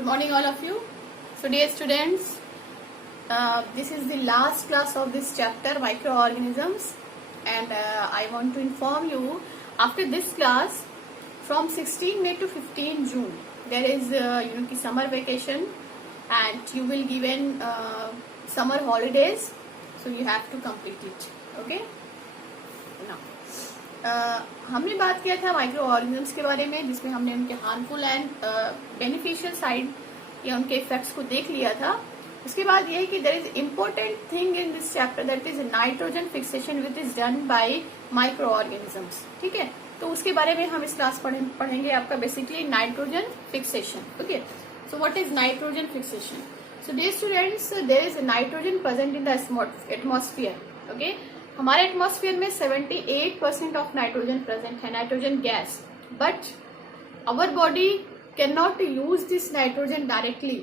Good morning, all of you. So, dear students, this is the last class of this chapter, microorganisms, and I want to inform you. After this class, from 16 May to 15 June, there is summer vacation, and you will given summer holidays. So you have to complete it. Okay. Now. हमने बात किया था micro organisms के बारे में, जिसमें हमने उनके हार्मफुल एंड बेनिफिशियल साइड या उनके इफेक्ट्स को देख लिया था. उसके बाद ये है कि there is important thing in this chapter, that is nitrogen fixation which is done by microorganisms. ठीक है, तो उसके बारे में हम इस क्लास पढ़ेंगे. आपका basically nitrogen fixation. Okay, so what is nitrogen fixation? So dear students, there is nitrogen present in the atmosphere. Okay, हमारे एटमॉस्फेयर में 78% ऑफ नाइट्रोजन प्रेजेंट है, nitrogen gas. But our body can not use this nitrogen directly.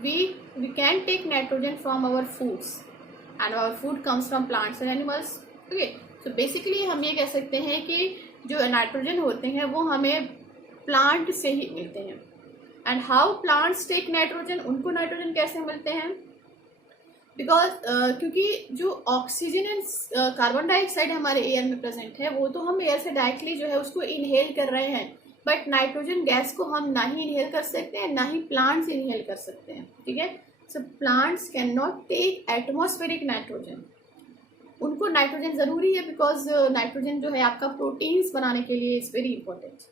We can take nitrogen from our foods and our food comes from plants and animals. Okay, so basically हम ये कह सकते हैं कि जो nitrogen होते हैं वो हमें प्लांट से ही मिलते हैं. And how plants take nitrogen, उनको नाइट्रोजन कैसे मिलते हैं? बिकॉज क्योंकि जो ऑक्सीजन एंड कार्बन डाइऑक्साइड हमारे एयर में प्रेजेंट है, वो तो हम एयर से डायरेक्टली जो है उसको इनहेल कर रहे हैं. बट नाइट्रोजन गैस को हम ना ही इनहेल कर सकते हैं, ना ही प्लांट्स इनहेल कर सकते हैं. ठीक है, so plants can not take atmospheric nitrogen. उनको नाइट्रोजन जरूरी है, बिकॉज नाइट्रोजन जो है आपका प्रोटीन्स बनाने के लिए इज वेरी इंपॉर्टेंट.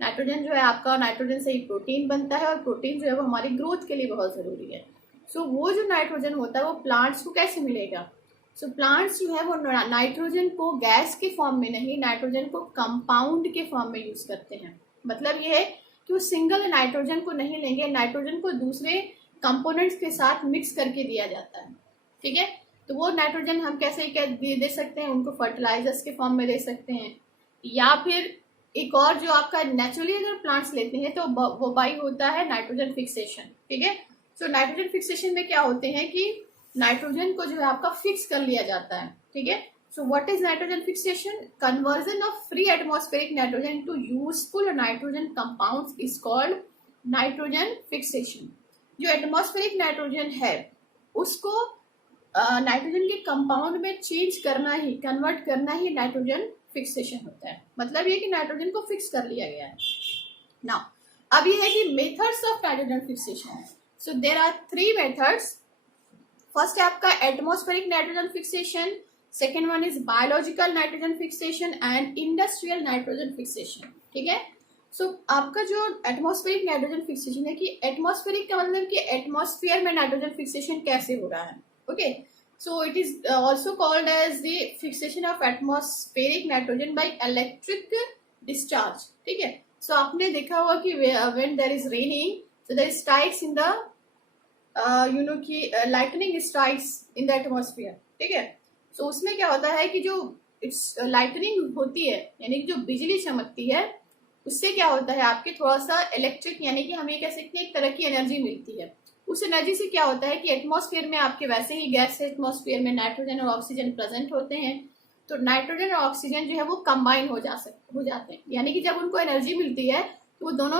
नाइट्रोजन जो है आपका, नाइट्रोजन से ही प्रोटीन बनता है, और प्रोटीन जो है वो हमारी ग्रोथ के लिए बहुत जरूरी है. सो वो जो नाइट्रोजन होता है वो प्लांट्स को कैसे मिलेगा? सो प्लांट्स जो है वो नाइट्रोजन को गैस के फॉर्म में नहीं, नाइट्रोजन को कंपाउंड के फॉर्म में यूज करते हैं. मतलब ये है कि वो सिंगल नाइट्रोजन को नहीं लेंगे, नाइट्रोजन को दूसरे कंपोनेंट्स के साथ मिक्स करके दिया जाता है. ठीक है, तो वो नाइट्रोजन हम कैसे दे सकते हैं? उनको फर्टिलाइजर्स के फॉर्म में दे सकते हैं, या फिर एक और जो आपका नेचुरली अगर प्लांट्स लेते हैं तो वो बाई होता है नाइट्रोजन फिक्सेशन. ठीक है, सो नाइट्रोजन फिक्सेशन में क्या होते हैं कि नाइट्रोजन को जो है आपका फिक्स कर लिया जाता है. ठीक है, so what is nitrogen fixation? Conversion of free atmospheric nitrogen to useful nitrogen compounds is called nitrogen fixation. जो एटमॉस्फेरिक नाइट्रोजन है उसको नाइट्रोजन के कंपाउंड में चेंज करना ही, कन्वर्ट करना ही नाइट्रोजन फिक्सेशन होता है. मतलब ये कि नाइट्रोजन को फिक्स कर लिया गया है. नाउ अब ये है कि methods of nitrogen fixation. So there are three methods. First है आपका atmospheric nitrogen fixation, second one is biological nitrogen fixation and industrial nitrogen fixation. ठीक है, सो आपका जो एटमॉस्फेरिक नाइट्रोजन फिक्सेशन है कि एटमॉस्फेरिक का मतलब कि एटमॉस्फेयर में नाइट्रोजन फिक्सेशन कैसे हो रहा है. Okay, so it is also called as the fixation of atmospheric nitrogen by electric discharge. ठीक है, सो आपने देखा होगा कि when there is raining, so there is strikes in the कि lightning strikes in the atmosphere. ठीक है, so उसमें क्या होता है कि जो lightning होती है, यानी कि जो बिजली चमकती है, उससे क्या होता है आपके थोड़ा सा इलेक्ट्रिक, यानी कि हम ये कह सकते हैं एक तरह की एनर्जी मिलती है. उस एनर्जी से क्या होता है कि एटमॉस्फेयर में आपके वैसे ही गैस है, एटमॉस्फेयर में नाइट्रोजन और ऑक्सीजन प्रेजेंट होते हैं, तो नाइट्रोजन और ऑक्सीजन जो है वो कंबाइन हो जाते हैं. यानी कि जब उनको एनर्जी मिलती है तो वो दोनों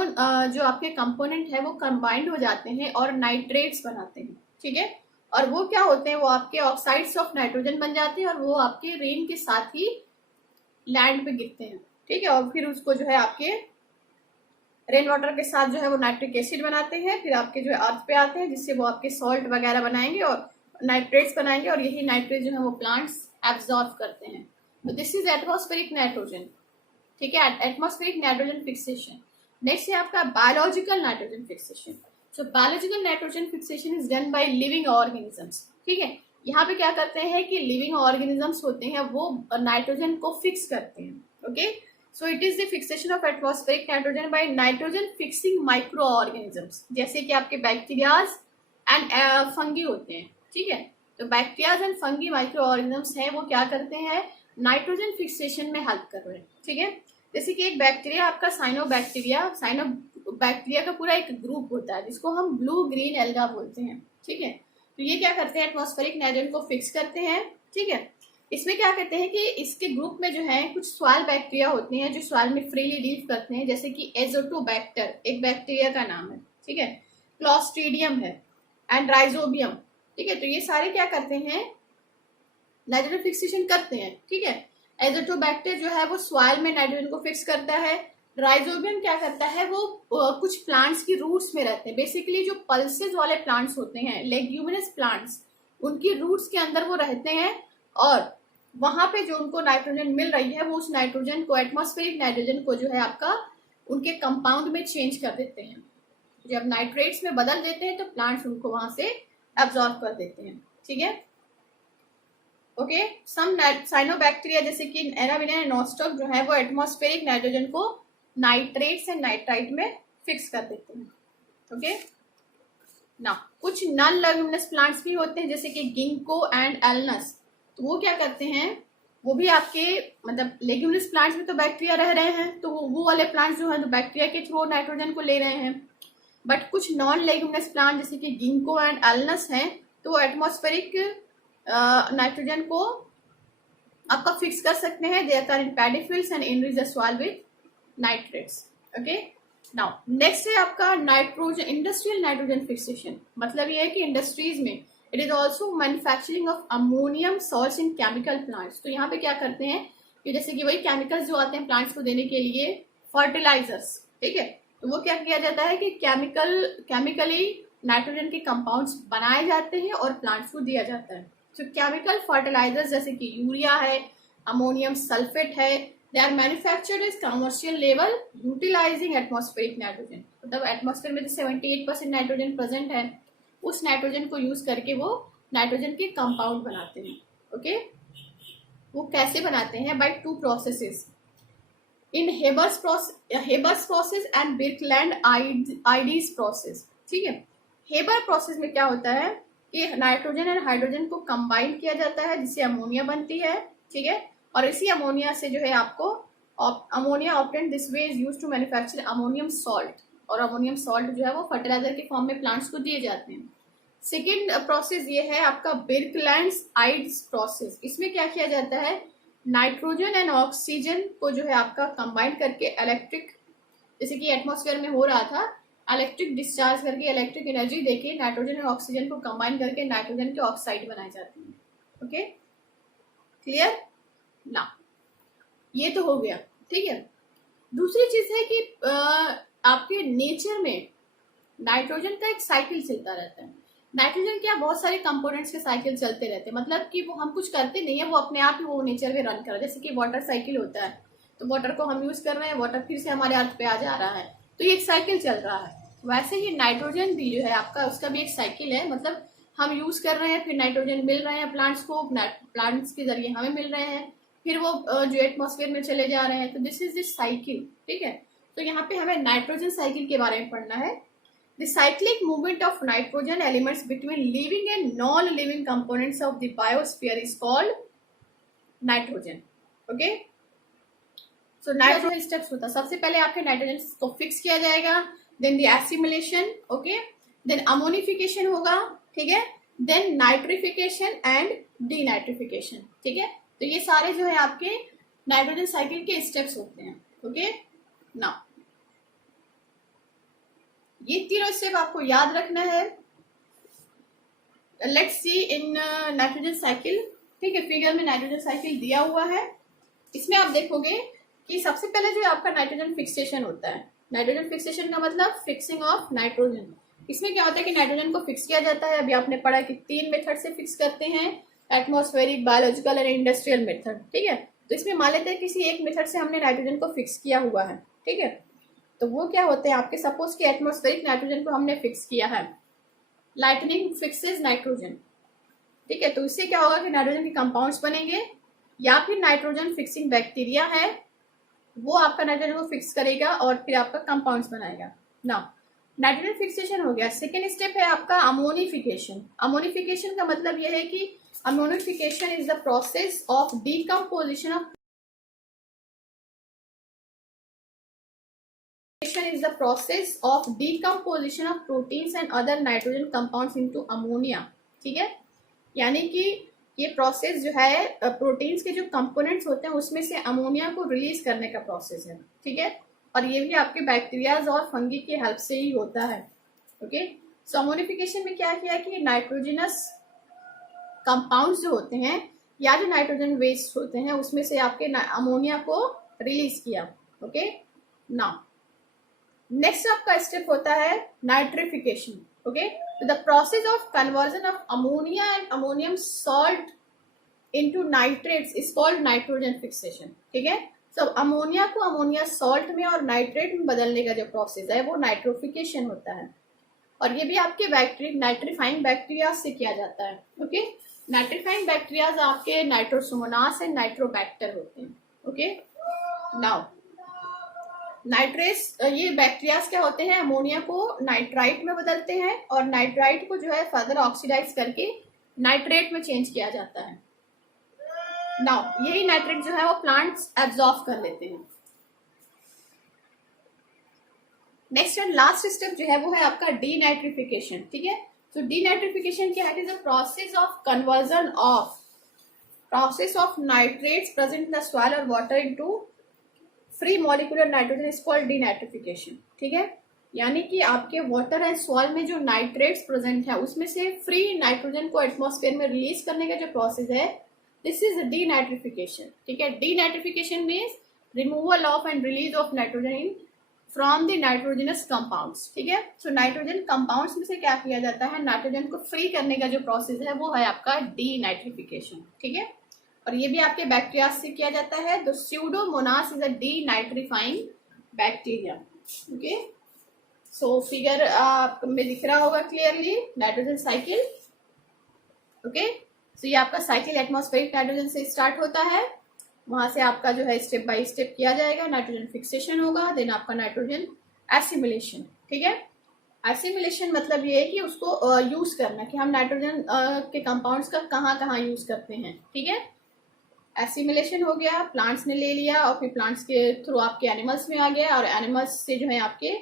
जो आपके कंपोनेंट है वो कंबाइंड हो जाते हैं और नाइट्रेट्स बनाते हैं. ठीक है, और वो क्या होते हैं, वो आपके ऑक्साइड्स ऑफ नाइट्रोजन बन जाते हैं, और वो आपके रेन के साथ ही लैंड पे गिरते हैं. ठीक है, और फिर उसको जो है आपके रेन वाटर के साथ जो है वो नाइट्रिक एसिड बनाते हैं, फिर आपके जो है अर्थ पे आते हैं, जिससे वो आपके सॉल्ट वगैरह बनाएंगे और नाइट्रेट्स बनाएंगे, और यही नाइट्रेट जो है वो प्लांट्स एब्जॉर्ब करते हैं. तो दिस इज एटमॉस्फेरिक नाइट्रोजन. ठीक है, एटमॉस्फेरिक नाइट्रोजन फिक्सेशन. नेक्स्ट है आपका biological nitrogen fixation. So biological nitrogen fixation is done by living organisms. ठीक है, यहाँ पे क्या करते हैं कि लिविंग ऑर्गेनिजम्स होते हैं वो नाइट्रोजन को फिक्स करते हैं. Okay, so it is the fixation of atmospheric nitrogen by nitrogen fixing micro organisms, जैसे कि आपके बैक्टीरियाज एंड फंगी होते हैं. ठीक है, तो bacterias and fungi micro organisms है वो क्या करते हैं, नाइट्रोजन फिक्सेशन में हेल्प कर रहे हैं. ठीक है, जैसे कि एक बैक्टीरिया आपका साइनोबैक्टीरिया का पूरा एक ग्रुप होता है जिसको हम ब्लू ग्रीन एल्गा बोलते हैं. ठीक है, तो ये क्या करते हैं, एटमॉस्फेरिक नाइट्रोजन को फिक्स करते हैं. ठीक है, इसमें क्या कहते हैं कि इसके ग्रुप में जो है कुछ सॉइल बैक्टीरिया होते हैं जो सॉइल में फ्रीली लीव करते हैं, जैसे कि एजोटोबैक्टर एक बैक्टीरिया का नाम है. ठीक है, क्लॉस्ट्रीडियम है एंड राइजोबियम। ठीक है, तो ये सारे क्या करते हैं, नाइट्रोजन फिक्सेशन करते हैं। ठीक है, एजोटोबैक्टर जो है वो सॉइल में नाइट्रोजन को फिक्स करता है। राइजोबियम क्या करता है, वो कुछ प्लांट्स की रूट्स में रहते हैं। बेसिकली जो पल्सेस वाले प्लांट्स होते हैं, लेग्यूमिनस प्लांट्स, उनकी रूट्स के अंदर वो रहते हैं और वहां पे जो उनको नाइट्रोजन मिल रही है वो उस नाइट्रोजन को, एटमॉस्फेरिक नाइट्रोजन को जो है आपका उनके कंपाउंड में चेंज कर देते हैं। जब नाइट्रेट्स में बदल देते हैं तो प्लांट्स उनको वहां से एब्जॉर्ब कर देते हैं। ठीक है, ओके। सम साइनोबैक्टीरिया जैसे कि एनाबिना एंड नॉस्टॉक जो है वो एटमॉस्फेरिक नाइट्रोजन को नाइट्रेट्स एंड नाइट्राइट में फिक्स कर देते हैं। ओके ना, कुछ नॉन लेग्यूमिनस प्लांट्स भी होते हैं जैसे कि गिंको एंड एलनस, तो वो क्या करते हैं, वो भी आपके मतलब लेग्यूमिनस प्लांट्स में तो बैक्टीरिया रह रहे हैं, तो वो वाले प्लांट्स जो है तो बैक्टीरिया के थ्रू नाइट्रोजन को ले रहे हैं। बट कुछ नॉन लेग्यूमिनस प्लांट जैसे कि गिंको एंड एलनस हैं, तो वो एटमॉस्फेरिक नाइट्रोजन को आपका फिक्स कर सकते हैं। They are in paddyfields and enrich the soil with nitrates. Okay, now next है आपका नाइट्रोजन, इंडस्ट्रियल नाइट्रोजन फिक्सेशन। मतलब ये है कि इंडस्ट्रीज में it is also manufacturing of ammonium salts in chemical plants. तो यहाँ पे क्या करते हैं कि जैसे कि वही केमिकल्स जो आते हैं प्लांट्स को देने के लिए, फर्टिलाइजर्स, ठीक है, तो वो क्या किया जाता है कि केमिकली नाइट्रोजन के कंपाउंड्स बनाए जाते हैं और प्लांट्स को दिया जाता है। तो केमिकल फर्टिलाइजर्स जैसे कि यूरिया है, अमोनियम सल्फेट है, they are manufactured as commercial level utilising atmospheric nitrogen. मतलब एटमॉस्फेयर में जो 78% नाइट्रोजन प्रेजेंट है, उस नाइट्रोजन को यूज करके वो नाइट्रोजन के कंपाउंड बनाते हैं। ओके, वो कैसे बनाते हैं, by 2 processes, in Haber's process and Birkeland Eyde's process. ठीक है, हेबर प्रोसेस में क्या होता है कि नाइट्रोजन एंड हाइड्रोजन को कंबाइन किया जाता है जिससे अमोनिया बनती है। ठीक है, और इसी अमोनिया से जो है आपको ammonia obtained this way is used to manufacture ammonium salt, और अमोनियम सॉल्ट जो है वो फर्टिलाइजर के फॉर्म में प्लांट्स को दिए जाते हैं। सेकेंड प्रोसेस ये है आपका बिर्कलैंड्स आइड्स प्रोसेस। इसमें क्या किया जाता है, नाइट्रोजन एंड ऑक्सीजन को जो है आपका कंबाइन करके इलेक्ट्रिक, जैसे कि एटमॉस्फेयर में हो रहा था, इलेक्ट्रिक डिस्चार्ज करके इलेक्ट्रिक एनर्जी देके नाइट्रोजन और ऑक्सीजन को कंबाइन करके नाइट्रोजन के ऑक्साइड बनाए जाते हैं। ओके, क्लियर ना, ये तो हो गया। ठीक है, दूसरी चीज है कि आपके नेचर में नाइट्रोजन का एक साइकिल चलता रहता है। नाइट्रोजन क्या, बहुत सारे कंपोनेंट्स के साइकिल चलते रहते हैं, मतलब कि वो हम कुछ करते नहीं है, वो अपने आप ही वो नेचर में रन कर रहा है। जैसे कि वाटर साइकिल होता है, तो वाटर को हम यूज कर रहे हैं, वाटर फिर से हमारे अर्थ पे आ जा रहा है, तो ये एक साइकिल चल रहा है। वैसे ही नाइट्रोजन भी जो है आपका, उसका भी एक साइकिल है। मतलब हम यूज कर रहे हैं, फिर नाइट्रोजन मिल रहे हैं प्लांट्स को, प्लांट्स के जरिए हमें मिल रहे हैं, फिर वो जो एटमॉस्फेयर में चले जा रहे हैं। तो दिस इज दिस साइकिल। ठीक है, तो यहाँ पे हमें नाइट्रोजन साइकिल के बारे में पढ़ना है। The cyclic movement of nitrogen elements between living and non-living components of the biosphere is called nitrogen. Okay? So nitrogen steps होता है, सबसे पहले आपके नाइट्रोजन को फिक्स किया जाएगा, then the assimilation, okay, then ammonification होगा, ठीक है, then nitrification and denitrification. ठीक है, तो ये सारे जो है आपके नाइट्रोजन साइकिल के स्टेप्स होते हैं। ओके, नाउ ये तीनों स्टेप आपको याद रखना है। Let's see in nitrogen cycle. ठीक है, फिगर में नाइट्रोजन साइकिल दिया हुआ है। इसमें आप देखोगे कि सबसे पहले जो आपका नाइट्रोजन फिक्सेशन होता है, नाइट्रोजन फिक्सेशन का मतलब फिक्सिंग ऑफ नाइट्रोजन। इसमें क्या होता है कि नाइट्रोजन को फिक्स किया जाता है। अभी आपने पढ़ा कि 3 मेथड से फिक्स करते हैं, एटमॉस्फेरिक, बायोलॉजिकल और इंडस्ट्रियल मेथड। ठीक है, तो इसमें मान लेते हैं किसी एक मेथड से हमने नाइट्रोजन को फिक्स किया हुआ है। ठीक है, तो वो क्या होते हैं आपके, सपोज कि एटमॉस्फेरिक नाइट्रोजन को हमने फिक्स किया है, लाइटनिंग फिक्सेस नाइट्रोजन। ठीक है, तो इससे क्या होगा कि नाइट्रोजन के कंपाउंड्स बनेंगे, या फिर नाइट्रोजन फिक्सिंग बैक्टीरिया है, वो आपका नाइट्रोजन को फिक्स करेगा और फिर आपका कंपाउंड्स बनाएगा। नाउ नाइट्रोजन फिक्सेशन हो गया। सेकेंड स्टेप है आपका अमोनिफिकेशन। अमोनिफिकेशन का मतलब यह है कि ammonification is the process of decomposition of is the process of decomposition of proteins and other nitrogen compounds into ammonia. ठीक है, यानी कि ये प्रोसेस जो है प्रोटीन्स के जो कंपोनेंट्स होते हैं उसमें से अमोनिया को रिलीज करने का प्रोसेस है। ठीक है, और ये भी आपके बैक्टीरियाज और फंगी की हेल्प से ही होता है। ओके। सो अमोनिफिकेशन में क्या किया कि नाइट्रोजनस कंपाउंड्स जो होते हैं या जो नाइट्रोजन वेस्ट होते हैं उसमें से आपके अमोनिया को रिलीज किया। ओके, नाउ नेक्स्ट आपका स्टेप होता है नाइट्रिफिकेशन। ओके, तो the process of conversion of ammonia and ammonium salt into nitrates is called nitrogen fixation. ठीक है, सब अमोनिया को अमोनिया सॉल्ट में और नाइट्रेट में बदलने का जो प्रोसेस है वो नाइट्रोफिकेशन होता है, और ये भी आपके नाइट्रीफाइंग बैक्टीरिया से किया जाता है। ओके, नाइट्रीफाइंग बैक्टीरिया आपके नाइट्रोसोमोनास एंड नाइट्रोबैक्टर होते हैं। ओके, नाउ नाइट्रेस ये बैक्टीरियाज क्या होते हैं, अमोनिया को नाइट्राइट में बदलते हैं और नाइट्राइट को जो है फर्दर ऑक्सीडाइज करके नाइट्रेट में चेंज किया जाता है। नाउ यही नाइट्रेट जो है वो प्लांट्स एब्जॉर्ब कर लेते हैं। नेक्स्ट एंड लास्ट स्टेप जो है वो है आपका डीनाइट्रिफिकेशन। ठीक है, तो डीनाइट्रिफिकेशन क्या है, is a process of conversion of nitrates present in the soil और water into free molecular nitrogen is called denitrification. ठीक है, यानी कि आपके वाटर एंड सॉइल में जो नाइट्रेट्स प्रेजेंट है उसमें से फ्री नाइट्रोजन को एटमॉस्फेयर में रिलीज करने का जो प्रोसेस है, दिस इज डीनाइट्रिफिकेशन। ठीक है, denitrification means removal of and release of nitrogen in from the nitrogenous compounds. ठीक है, सो नाइट्रोजन कंपाउंड्स में से क्या किया जाता है, नाइट्रोजन को फ्री करने का जो प्रोसेस है वो है आपका डीनाइट्रिफिकेशन। ठीक है, और ये भी आपके बैक्टीरिया से किया जाता है। The Pseudomonas is a denitrifying bacteria. Okay, so figure में दिख रहा होगा क्लियरली नाइट्रोजन साइकिल। ओके, सो ये आपका साइकिल एटमॉस्फेरिक नाइट्रोजन से स्टार्ट होता है, वहां से आपका जो है स्टेप बाय स्टेप किया जाएगा, नाइट्रोजन फिक्सेशन होगा, देन आपका नाइट्रोजन एसिमिलेशन। ठीक है, एसिमिलेशन मतलब ये है कि उसको यूज करना, कि हम नाइट्रोजन के कंपाउंड्स का कहाँ कहाँ यूज करते हैं। ठीक है, एसिमिलेशन हो गया, प्लांट्स ने ले लिया और फिर प्लांट्स के थ्रू आपके एनिमल्स में आ गया, और एनिमल्स से जो है आपके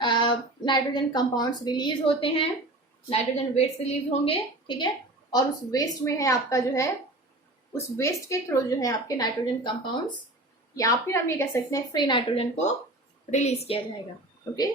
नाइट्रोजन कंपाउंड्स रिलीज होते हैं, नाइट्रोजन वेस्ट रिलीज होंगे। ठीक है, और उस वेस्ट में है आपका जो है, उस वेस्ट के थ्रू जो है आपके नाइट्रोजन कंपाउंड्स या फिर हम ये कह सकते हैं फ्री नाइट्रोजन को रिलीज किया जाएगा। ओके,